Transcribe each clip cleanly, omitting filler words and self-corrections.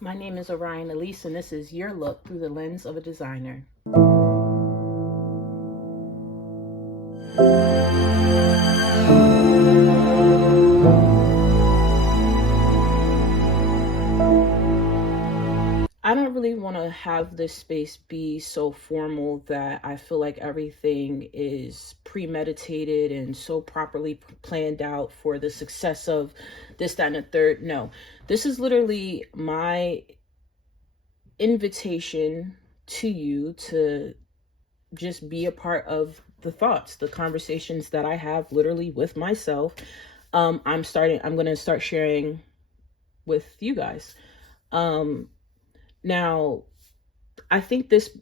My name is Orion Elise, and this is Your Look Through the Lens of a Designer. I don't really want to have this space be so formal that I feel like everything is premeditated and so properly planned out for the success of this, that, and the third. No, this is literally my invitation to you to just be a part of the thoughts, the conversations that I have literally with myself. I'm going to start sharing with you guys. Now, I think this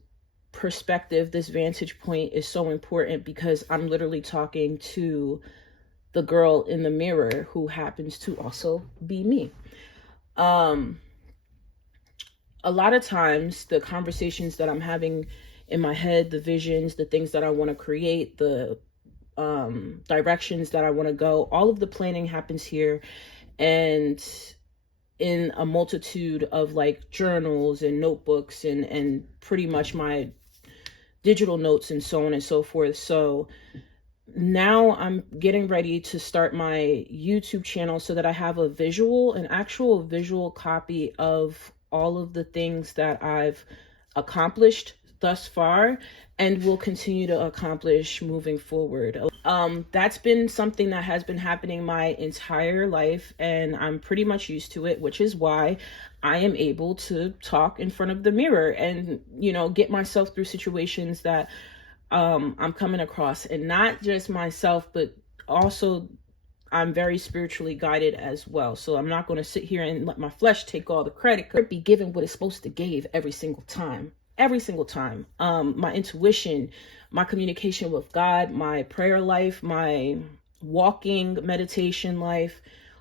perspective, this vantage point is so important because I'm literally talking to the girl in the mirror who happens to also be me. A lot of times the conversations that I'm having in my head, the visions, the things that I want to create, the directions that I want to go, all of the planning happens here and in a multitude of like journals and notebooks and pretty much my digital notes and so on and so forth. So now I'm getting ready to start my YouTube channel so that I have an actual visual copy of all of the things that I've accomplished thus far and will continue to accomplish moving forward. That's been something that has been happening my entire life, and I'm pretty much used to it, which is why I am able to talk in front of the mirror and, get myself through situations that I'm coming across, and not just myself, but also I'm very spiritually guided as well. So I'm not going to sit here and let my flesh take all the credit. Could be given what it's supposed to give every single time. My intuition, my communication with God, my prayer life, my walking meditation life,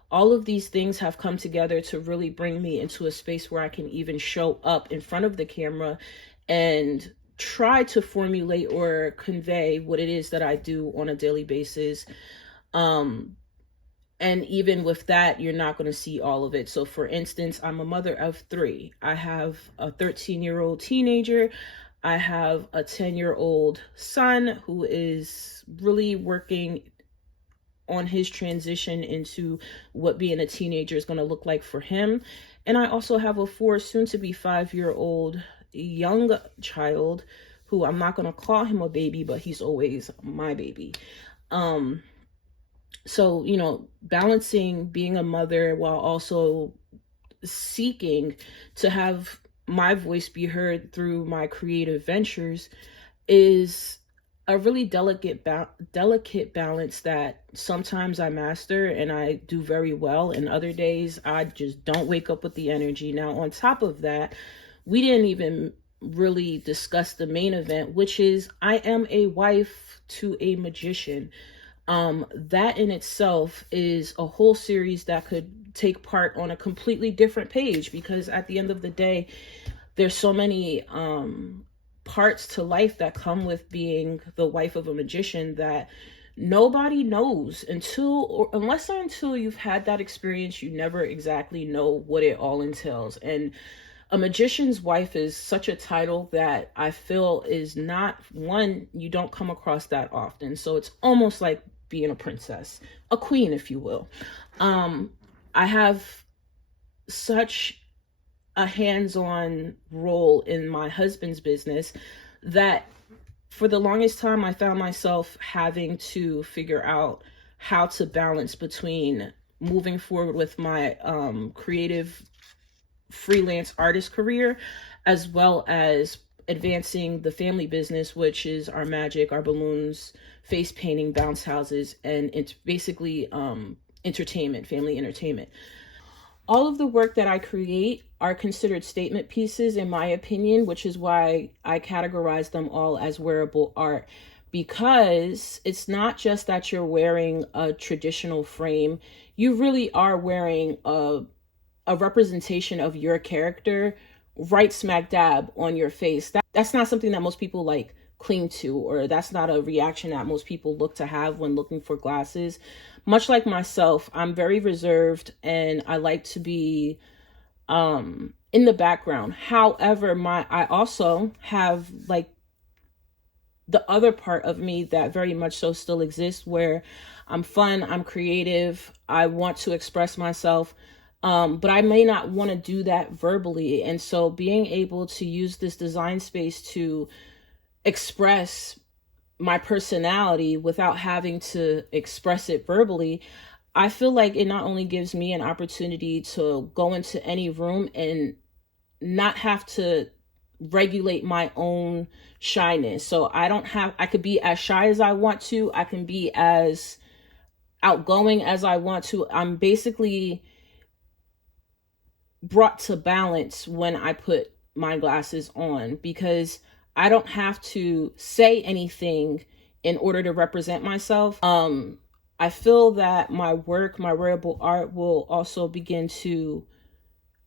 all of these things have come together to really bring me into a space where I can even show up in front of the camera and try to formulate or convey what it is that I do on a daily basis. And even with that, you're not going to see all of it. So for instance, I'm a mother of 3. I have a 13-year-old teenager. I have a 10-year-old son who is really working on his transition into what being a teenager is going to look like for him. And I also have a soon to be 5-year-old young child who I'm not going to call him a baby, but he's always my baby. So, balancing being a mother while also seeking to have my voice be heard through my creative ventures is a really delicate balance that sometimes I master and I do very well, and other days I just don't wake up with the energy. Now, on top of that, we didn't even really discuss the main event, which is I am a wife to a magician. That in itself is a whole series that could take part on a completely different page, because at the end of the day, there's so many parts to life that come with being the wife of a magician that nobody knows until you've had that experience. You never exactly know what it all entails. And a magician's wife is such a title that I feel is not one you don't come across that often. So it's almost like being a princess, a queen, if you will. I have such a hands-on role in my husband's business that for the longest time I found myself having to figure out how to balance between moving forward with my creative freelance artist career, as well as advancing the family business, which is our magic, our balloons, face painting, bounce houses, and it's basically entertainment, family entertainment. All of the work that I create are considered statement pieces, in my opinion, which is why I categorize them all as wearable art, because it's not just that you're wearing a traditional frame. You really are wearing a representation of your character right smack dab on your face. That's not something that most people like cling to, or that's not a reaction that most people look to have when looking for glasses. Much like myself, I'm very reserved and I like to be in the background. However, I also have like the other part of me that very much so still exists, where I'm fun, I'm creative, I want to express myself, but I may not want to do that verbally. And so being able to use this design space to express my personality without having to express it verbally, I feel like it not only gives me an opportunity to go into any room and not have to regulate my own shyness. So I could be as shy as I want to. I can be as outgoing as I want to. I'm basically brought to balance when I put my glasses on, because I don't have to say anything in order to represent myself. I feel that my work, my wearable art, will also begin to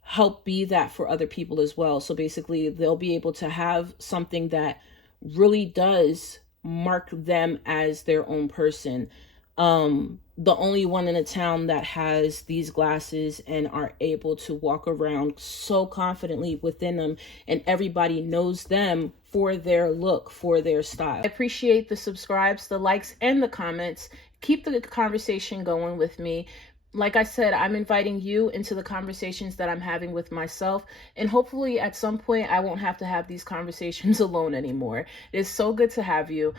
help be that for other people as well. So basically, they'll be able to have something that really does mark them as their own person. The only one in a town that has these glasses and are able to walk around so confidently within them, and everybody knows them for their look, for their style. I appreciate the subscribes, the likes, and the comments. Keep the conversation going with me. Like I said, I'm inviting you into the conversations that I'm having with myself, and hopefully at some point I won't have to have these conversations alone anymore. It's so good to have you,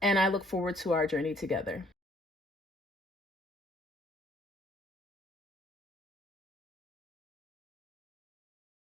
and I look forward to our journey together.